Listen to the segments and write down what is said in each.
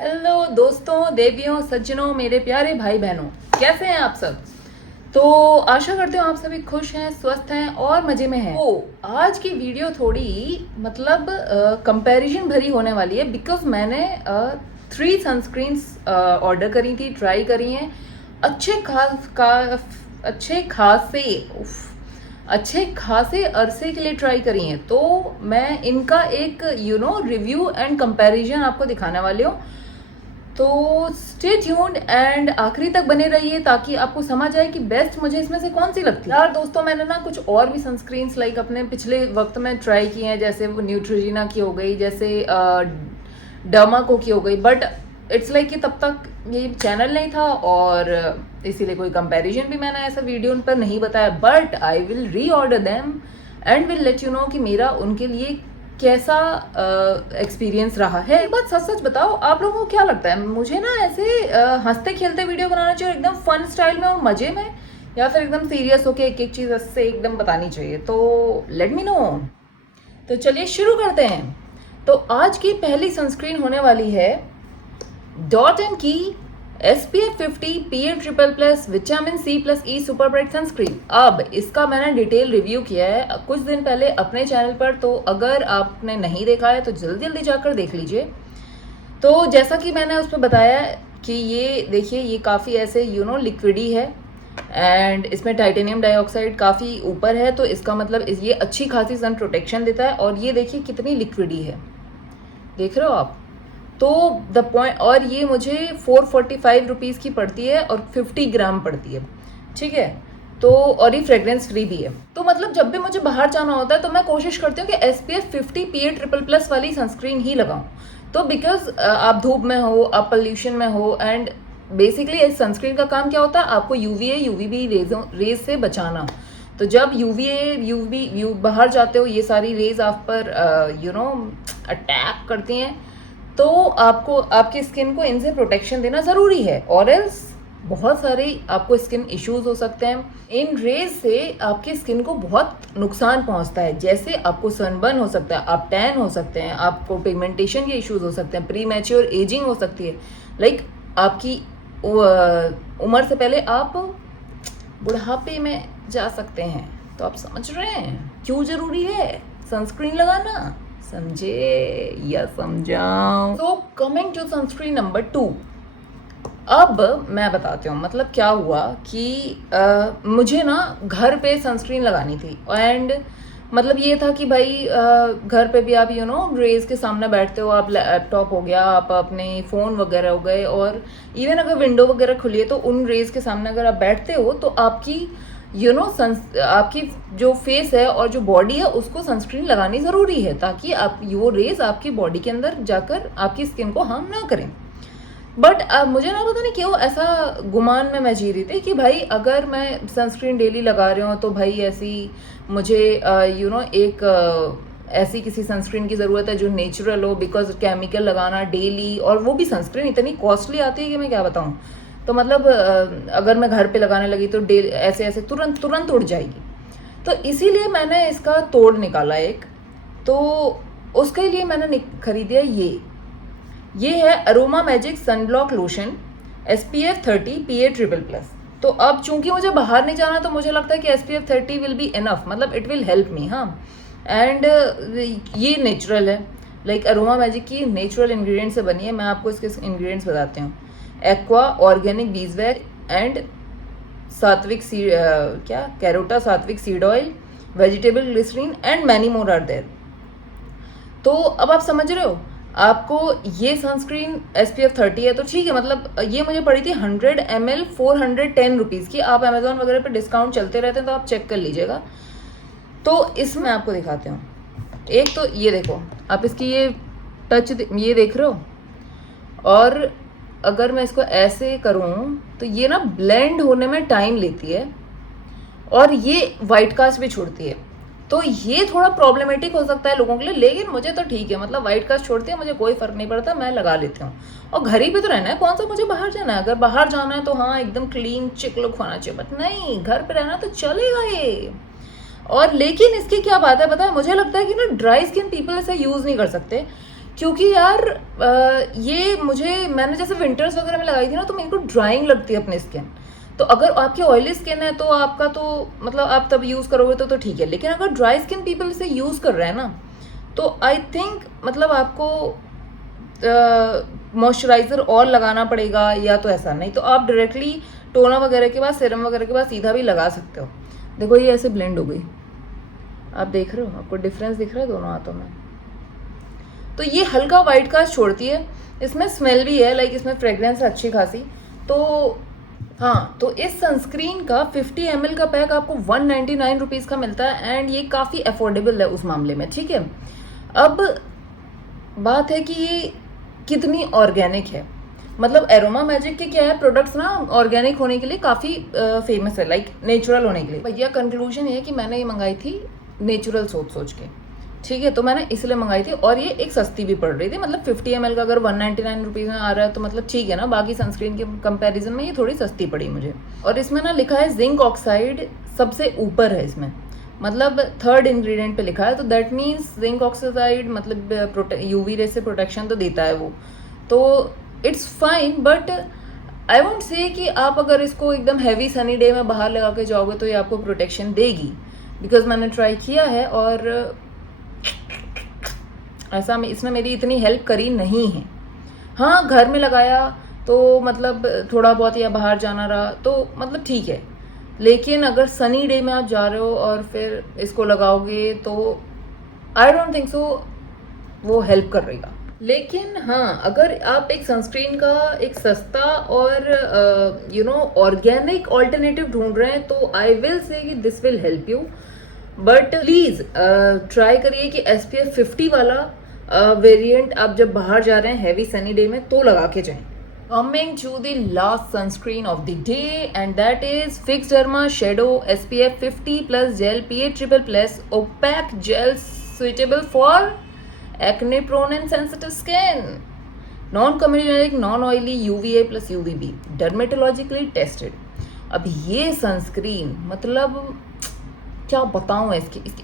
Hello दोस्तों, देवियों, सज्जनों, मेरे प्यारे भाई बहनों, कैसे हैं आप सब। तो आशा करते हो आप सभी खुश हैं, स्वस्थ हैं और मज़े में हैं। तो आज की वीडियो थोड़ी मतलब कंपैरिजन भरी होने वाली है बिकॉज मैंने 3 सनस्क्रीन्स ऑर्डर करी थी, ट्राई करी हैं। अच्छे खासे अरसे के लिए ट्राई करी हैं। तो मैं इनका एक रिव्यू एंड कंपैरिजन आपको दिखाने वाली हूँ। तो स्टे ट्यून्ड एंड आखिरी तक बने रहिए ताकि आपको समझ आए कि बेस्ट मुझे इसमें से कौन सी लगती है। यार दोस्तों, मैंने ना कुछ और भी सनस्क्रीन्स लाइक अपने पिछले वक्त में ट्राई की हैं, जैसे वो न्यूट्रोजिना की हो गई, जैसे डर्माको की हो गई, बट इट्स लाइक कि तब तक ये चैनल नहीं था और इसीलिए कोई कंपैरिजन भी मैंने ऐसा वीडियो उन पर नहीं बताया। बट आई विल री order them and will let you know कि मेरा उनके लिए कैसा एक्सपीरियंस रहा है। एक बात सच सच बताओ, आप लोगों को क्या लगता है, मुझे ना ऐसे हंसते खेलते वीडियो बनाना चाहिए एकदम फन स्टाइल में और मजे में, या फिर एकदम सीरियस होके एक एक चीज़ से एकदम बतानी चाहिए? तो लेट मी नो। तो चलिए शुरू करते हैं। तो आज की पहली सनस्क्रीन होने वाली है डॉट एंड की SPF 50 PA+++ vitamin C+E super bright sunscreen. अब इसका मैंने डिटेल रिव्यू किया है कुछ दिन पहले अपने चैनल पर, तो अगर आपने नहीं देखा है तो जल्दी जल्दी जाकर देख लीजिए। तो जैसा कि मैंने उस पर बताया कि ये देखिए, ये काफ़ी ऐसे लिक्विडी है एंड इसमें टाइटेनियम डाइऑक्साइड काफ़ी ऊपर है, तो इसका मतलब ये अच्छी खासी सन प्रोटेक्शन देता है। और ये देखिए कितनी लिक्विडी है, देख रहे हो आप। तो द पॉइंट, और ये मुझे 445 रुपीज़ की पड़ती है और 50 ग्राम पड़ती है, ठीक है। तो और ये फ्रेग्रेंस फ्री भी है। तो मतलब जब भी मुझे बाहर जाना होता है तो मैं कोशिश करती हूँ कि SPF 50 PA++ वाली सनस्क्रीन ही लगाऊं। तो बिकॉज आप धूप में हो, आप पोल्यूशन में हो, एंड बेसिकली इस सनस्क्रीन का काम क्या होता है, आपको UVA UVB रेज से बचाना। तो जब UVA बाहर जाते हो, ये सारी रेज आप पर अटैक करती हैं, तो आपको आपकी स्किन को इनसे प्रोटेक्शन देना ज़रूरी है, और एल्स बहुत सारे आपको स्किन इश्यूज हो सकते हैं। इन रेज से आपकी स्किन को बहुत नुकसान पहुंचता है, जैसे आपको सनबर्न हो सकता है, आप टैन हो सकते हैं, आपको पिगमेंटेशन के इश्यूज हो सकते हैं, प्री मैच्योर एजिंग हो सकती है, लाइक आपकी उम्र से पहले आप बुढ़ापे में जा सकते हैं। तो आप समझ रहे हैं क्यों ज़रूरी है सनस्क्रीन लगाना, समझे या समझाऊं? तो कमिंग टू सनस्क्रीन नंबर 2। अब मैं बताती हूँ मतलब क्या हुआ कि मुझे ना घर पे सनस्क्रीन लगानी थी, एंड मतलब ये था कि भाई घर पे भी आप रेज के सामने बैठते हो, आप लैपटॉप हो गया, आप अपने फ़ोन वगैरह हो गए, और इवन अगर विंडो वगैरह खुली है तो उन रेज के सामने अगर आप बैठते हो तो आपकी आपकी जो फेस है और जो बॉडी है उसको सनस्क्रीन लगानी ज़रूरी है, ताकि आप वो रेज आपकी बॉडी के अंदर जाकर आपकी स्किन को हार्म ना करें। बट मुझे ना पता नहीं क्यों ऐसा गुमान में मैं जी रही थी कि भाई अगर मैं सनस्क्रीन डेली लगा रही हूँ तो भाई ऐसी मुझे एक ऐसी किसी सनस्क्रीन की ज़रूरत है जो नेचुरल हो, बिकॉज केमिकल लगाना डेली, और वो भी सनस्क्रीन इतनी कॉस्टली आती है कि मैं क्या बताऊँ। तो मतलब अगर मैं घर पे लगाने लगी तो ऐसे ऐसे तुरंत उड़ जाएगी। तो इसीलिए मैंने इसका तोड़ निकाला एक। तो उसके लिए मैंने खरीदा ये है aroma magic sunblock lotion SPF 30 PA++। तो अब चूंकि मुझे बाहर नहीं जाना तो मुझे लगता है कि SPF 30 विल बी इनफ, मतलब इट विल हेल्प मी। हाँ, एंड ये नेचुरल है, लाइक अरोमा मैजिक की नेचुरल इंग्रेडिएंट से बनी है। मैं आपको इसके इंग्रेडिएंट्स बताती हूँ। Aqua organic beeswax and sativa seed carota sativa seed oil, vegetable glycerin and many more are there. तो अब आप समझ रहे हो, आपको ये सनस्क्रीन SPF 30 है तो ठीक है, मतलब ये मुझे पड़ी थी 100 ml 410 रुपीज़ की। आप अमेजोन वगैरह पे डिस्काउंट चलते रहते हैं तो आप चेक कर लीजिएगा। तो इसमें आपको दिखाते हूँ। एक तो ये देखो, आप इसकी ये टच ये देख रहे हो, और अगर मैं इसको ऐसे करूँ तो ये ना ब्लेंड होने में टाइम लेती है और ये वाइट कास्ट भी छोड़ती है। तो ये थोड़ा प्रॉब्लमेटिक हो सकता है लोगों के लिए, लेकिन मुझे तो ठीक है, मतलब वाइट कास्ट छोड़ती है, मुझे कोई फर्क नहीं पड़ता, मैं लगा लेती हूँ। और घर ही पे तो रहना है, कौन सा मुझे बाहर जाना है। अगर बाहर जाना है तो हाँ एकदम क्लीन चिक लुक होना चाहिए, बट नहीं, घर पे रहना तो चलेगा ये। और लेकिन इसकी क्या बात है पता है, मुझे लगता है कि ना ड्राई स्किन पीपल इसे यूज़ नहीं कर सकते, क्योंकि यार मैंने जैसे विंटर्स वगैरह में लगाई थी ना, तो मेरे को ड्राइंग लगती है अपनी स्किन। तो अगर आपकी ऑयली स्किन है तो आपका तो मतलब आप तब यूज़ करोगे तो ठीक है, लेकिन अगर ड्राई स्किन पीपल इसे यूज़ कर रहे हैं ना, तो आई थिंक मतलब आपको मॉइस्चराइज़र और लगाना पड़ेगा, या तो ऐसा नहीं तो आप डायरेक्टली टोनर वगैरह के बाद, सीरम वगैरह के बाद सीधा भी लगा सकते हो। देखो ये ऐसे ब्लेंड हो गई, आप देख रहे हो, आपको डिफरेंस दिख रहा है दोनों हाथों में। तो ये हल्का वाइट कास्ट छोड़ती है, इसमें स्मेल भी है, लाइक इसमें फ्रेग्रेंस है अच्छी खासी। तो हाँ, तो इस सनस्क्रीन का 50 ml का पैक आपको 199 रुपीज़ का मिलता है, एंड ये काफ़ी अफोर्डेबल है उस मामले में, ठीक है। अब बात है कि ये कितनी ऑर्गेनिक है। मतलब एरोमा मैजिक के क्या है, प्रोडक्ट्स ना ऑर्गेनिक होने के लिए काफ़ी फेमस है, लाइक नेचुरल होने के लिए। भैया कंक्लूजन ये है कि मैंने ये मंगाई थी नेचुरल सोच के, ठीक है। तो मैंने इसलिए मंगाई थी, और ये एक सस्ती भी पड़ रही थी। मतलब 50 ml का अगर 199 रुपीज़ में आ रहा है तो मतलब ठीक है ना, बाकी सनस्क्रीन के कंपैरिजन में ये थोड़ी सस्ती पड़ी मुझे। और इसमें ना लिखा है जिंक ऑक्साइड सबसे ऊपर है इसमें, मतलब थर्ड इंग्रेडिएंट पे लिखा है, तो दैट मीन्स जिंक ऑक्साइड मतलब यूवी रे से प्रोटेक्शन तो देता है वो, तो it's fine. But I won't say कि आप अगर इसको एकदम हैवी सनी डे में बाहर लगा के जाओगे तो ये आपको प्रोटेक्शन देगी, बिकॉज मैंने ट्राई किया है और ऐसा इसने मेरी इतनी हेल्प करी नहीं है। हाँ, घर में लगाया तो मतलब थोड़ा बहुत, या बाहर जाना रहा तो मतलब ठीक है, लेकिन अगर सनी डे में आप जा रहे हो और फिर इसको लगाओगे तो आई डोंट थिंक सो वो हेल्प करेगा। लेकिन हाँ, अगर आप एक सनस्क्रीन का एक सस्ता और ऑर्गेनिक ऑल्टरनेटिव ढूंढ रहे हैं तो आई विल से कि this will help you. But please try करिए कि SPF 50 वाला वेरिएंट आप जब बाहर जा रहे हैं हैवी सनी डे में तो लगा के जाएं। Coming to the last sunscreen of the day, and that is Fix Derma Shadow SPF 50 plus gel PA triple plus opaque gel suitable for acne prone and sensitive skin, non comedogenic, non oily, UVA plus UVB, dermatologically tested। अब ये sunscreen मतलब क्या बताऊं,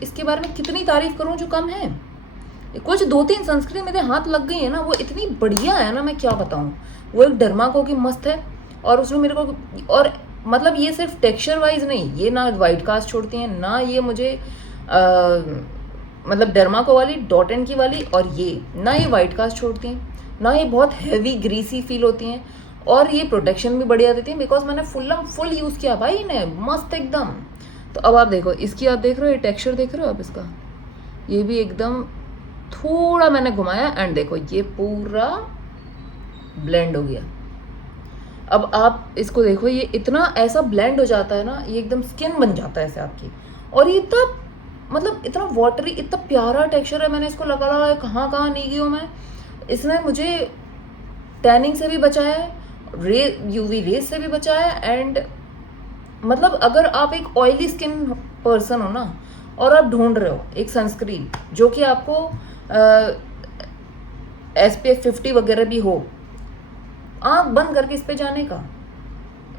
इसके बारे में कितनी तारीफ करूं जो कम है। कुछ 2-3 सनस्क्रीन मेरे हाथ लग गई है ना, वो इतनी बढ़िया है ना, मैं क्या बताऊं। वो एक डर्माको की मस्त है, और उसमें मेरे को, और मतलब ये सिर्फ टेक्सचर वाइज नहीं, ये ना वाइट कास्ट छोड़ती हैं ना, ये मुझे मतलब डर्माको वाली डॉट एंड की वाली, और ये ना ये वाइट कास्ट छोड़ती हैं, ना ये बहुत हैवी ग्रीसी फील होती हैं, और ये प्रोटेक्शन भी बढ़िया देती हैं, बिकॉज मैंने फुल यूज़ किया भाई इन्हें, मस्त एकदम। तो अब आप देखो इसकी, आप देख रहे हो ये टेक्सचर देख रहे हो आप इसका, ये भी एकदम थोड़ा मैंने घुमाया एंड देखो ये पूरा ब्लेंड हो गया। अब आप इसको देखो, ये इतना ऐसा ब्लेंड हो जाता है ना, ये एकदम स्किन बन जाता है ऐसे आपकी, और ये इतना मतलब इतना वाटरी, इतना प्यारा टेक्सचर है। मैंने इसको लगा कहाँ कहाँ नहीं गई हूँ मैं, इसने मुझे टैनिंग से भी बचाया है, यूवी रेस से भी बचाया है, एंड मतलब अगर आप एक ऑयली स्किन पर्सन हो ना, और आप ढूंढ रहे हो एक सनस्क्रीन जो कि आपको SPF 50 वगैरह भी हो, आँख बंद करके इस पे जाने का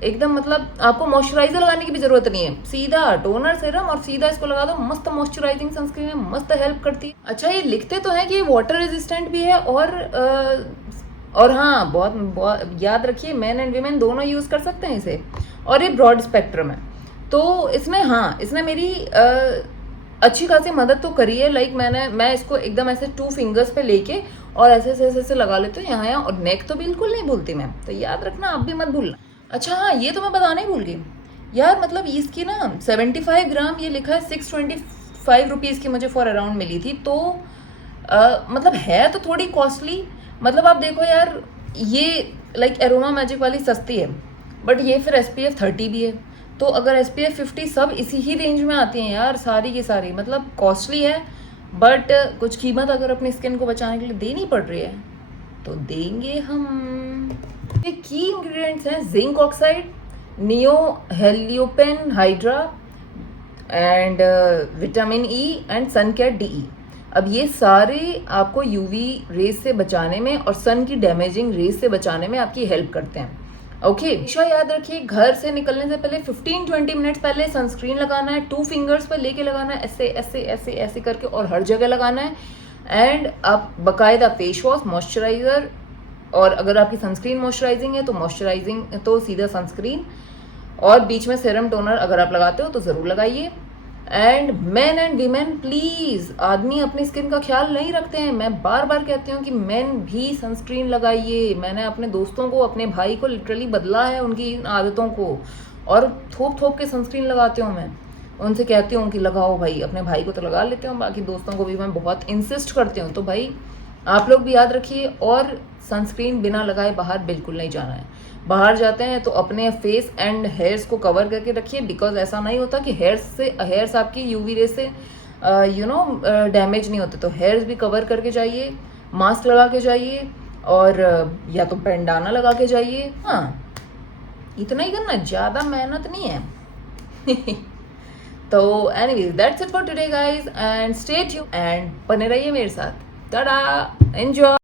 एकदम, मतलब आपको मॉइस्चराइजर लगाने की भी जरूरत नहीं है, सीधा टोनर सीरम और सीधा इसको लगा दो, मस्त मॉइस्चराइजिंग सनस्क्रीन है, मस्त हेल्प करती है। अच्छा, ये लिखते तो है कि ये वाटर रेजिस्टेंट भी है, और हाँ, बहुत याद रखिए, मेन एंड वीमेन दोनों यूज़ कर सकते हैं इसे, और ये ब्रॉड स्पेक्ट्रम है। तो इसने मेरी अच्छी खासी मदद तो करी है। लाइक मैं इसको एकदम ऐसे 2 फिंगर्स पे लेके और ऐसे लगा लेती हूँ यहाँ, और नेक तो बिल्कुल नहीं भूलती मैं, तो याद रखना, आप भी मत भूलना। अच्छा हाँ, ये तो मैं बताने ही भूल गई यार, मतलब इसकी ना 75 ग्राम ये लिखा है 625 रुपीज़ की मुझे फॉर अराउंड मिली थी, तो मतलब है तो थोड़ी कॉस्टली। मतलब आप देखो यार, ये लाइक एरोमा मैजिक वाली सस्ती है, बट ये फिर SPF 30 भी है, तो अगर SPF 50 सब इसी ही रेंज में आती हैं यार, सारी की सारी, मतलब कॉस्टली है, बट कुछ कीमत अगर अपनी स्किन को बचाने के लिए देनी पड़ रही है तो देंगे हम। ये की इंग्रेडिएंट्स हैं zinc oxide, neo heliopan hydra, and vitamin E and sun care DE। अब ये सारे आपको यूवी रेज से बचाने में और सन की डैमेजिंग रेज से बचाने में आपकी हेल्प करते हैं। ओके, हमेशा याद रखिए, घर से निकलने से पहले 15-20 मिनट्स पहले सनस्क्रीन लगाना है, 2 फिंगर्स पर लेके लगाना है, ऐसे ऐसे ऐसे ऐसे करके, और हर जगह लगाना है, एंड आप बाकायदा फेस वॉश, मॉइस्चराइज़र, और अगर आपकी सनस्क्रीन मॉइस्चराइजिंग है तो मॉइस्चराइजिंग तो सीधा सनस्क्रीन, और बीच में सीरम टोनर अगर आप लगाते हो तो ज़रूर लगाइए। And main and women please, आदमी अपनी स्किन का ख्याल नहीं रखते हैं। मैं बार बार कहती हूँ कि मेन भी सनस्क्रीन लगाइए। मैंने अपने दोस्तों को, अपने भाई को लिटरली बदला है उनकी इन आदतों को, और थोप थोप के सनस्क्रीन लगाती हूँ मैं। उनसे कहती हूँ कि लगाओ भाई, अपने भाई को तो लगा लेते हूँ, बाकी दोस्तों को भी मैं बहुत इंसिस्ट करती हूँ। तो भाई आप लोग भी याद रखिए, और सनस्क्रीन बिना लगाए बाहर बिल्कुल नहीं जाना है। बाहर जाते हैं तो अपने फेस एंड हेयर्स को कवर करके रखिए, बिकॉज ऐसा नहीं होता कि हेयर्स आपकी यूवी रे से डैमेज नहीं होते। तो हेयर्स भी कवर करके जाइए, मास्क लगा के जाइए, और या तो बैंडाना लगा के जाइए। हाँ, इतना ही करना, ज़्यादा मेहनत नहीं है। तो anyways that's it for today guys, and stay tuned and बने रहिए मेरे साथ। टाटा, एंजॉय।